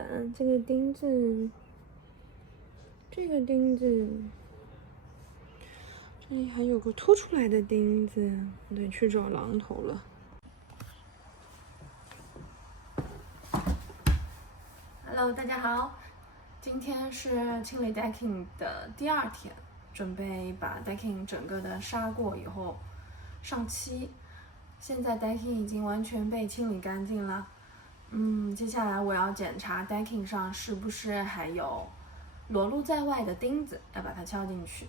板，这个钉子，这个钉子，这里还有个凸出来的钉子，我得去找榔头了。Hello， 大家好，今天是清理 decking 的第2天，准备把 decking 整个的刷过以后上漆。现在 decking 已经完全被清理干净了。接下来我要检查 decking 上是不是还有裸露在外的钉子，要把它敲进去。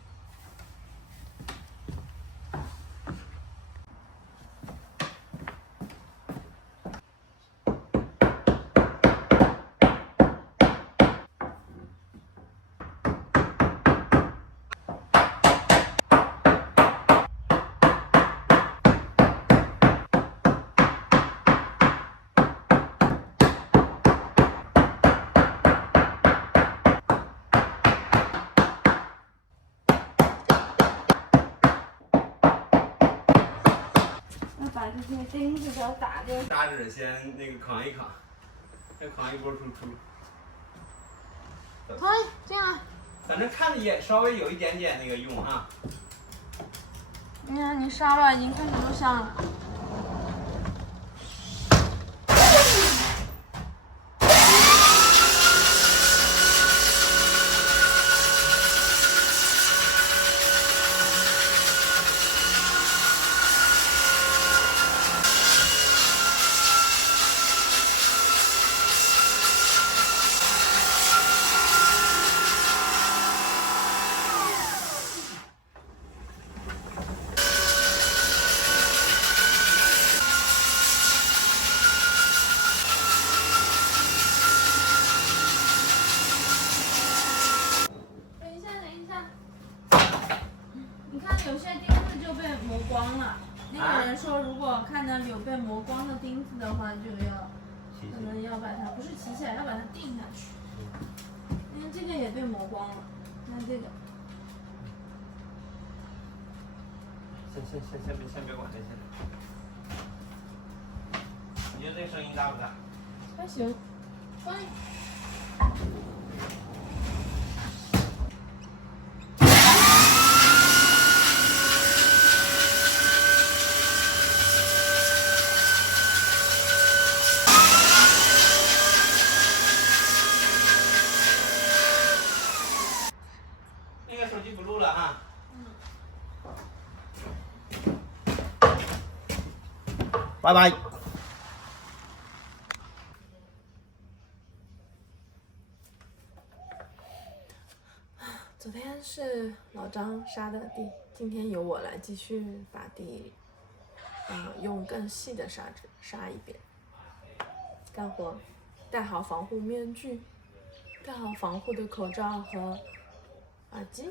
把这些钉子都打掉。砂纸先那个扛一扛，再扛一波输出。快进来！反正看着也稍微有一点点那个用啊。你看，你刷吧，已经开始录像了。有些钉子就被磨光了。那个人说，如果看到有被磨光的钉子的话，可能要把它不是提起来，要把它钉下去。因为这个也被磨光了，看这个。先别管这些。你觉得这声音大不大？还行，关。手机不录了啊。拜拜。昨天是老张刷的地，今天由我来继续把地，用更细的砂纸刷一遍。干活，戴好防护面具，戴好防护的口罩和耳机。